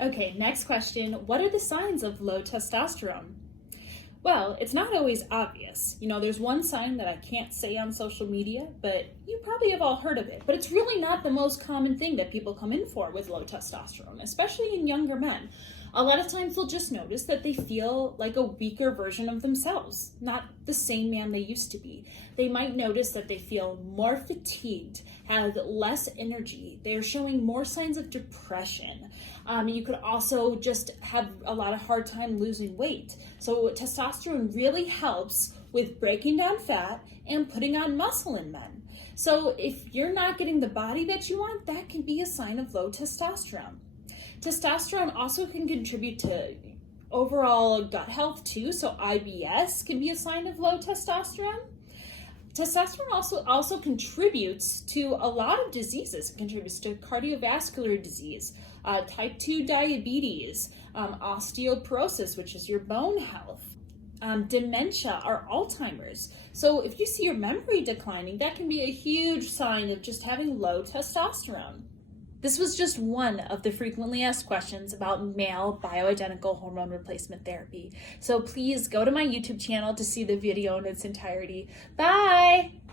Okay, next question. What are the signs of low testosterone? Well, it's not always obvious. There's one sign that I can't say on social media, but you probably have all heard of it. But it's really not the most common thing that people come in for with low testosterone, especially in younger men. A lot of times they'll just notice that they feel like a weaker version of themselves, not the same man they used to be. They might notice that they feel more fatigued, have less energy. They're showing more signs of depression. You could also just have a lot of hard time losing weight. So testosterone really helps with breaking down fat and putting on muscle in men. So if you're not getting the body that you want, that can be a sign of low testosterone. Testosterone also can contribute to overall gut health too. So IBS can be a sign of low testosterone. Testosterone also contributes to a lot of diseases. It contributes to cardiovascular disease, type 2 diabetes, osteoporosis, which is your bone health, dementia or Alzheimer's. So if you see your memory declining, that can be a huge sign of just having low testosterone. This was just one of the frequently asked questions about male bioidentical hormone replacement therapy. So please go to my YouTube channel to see the video in its entirety. Bye!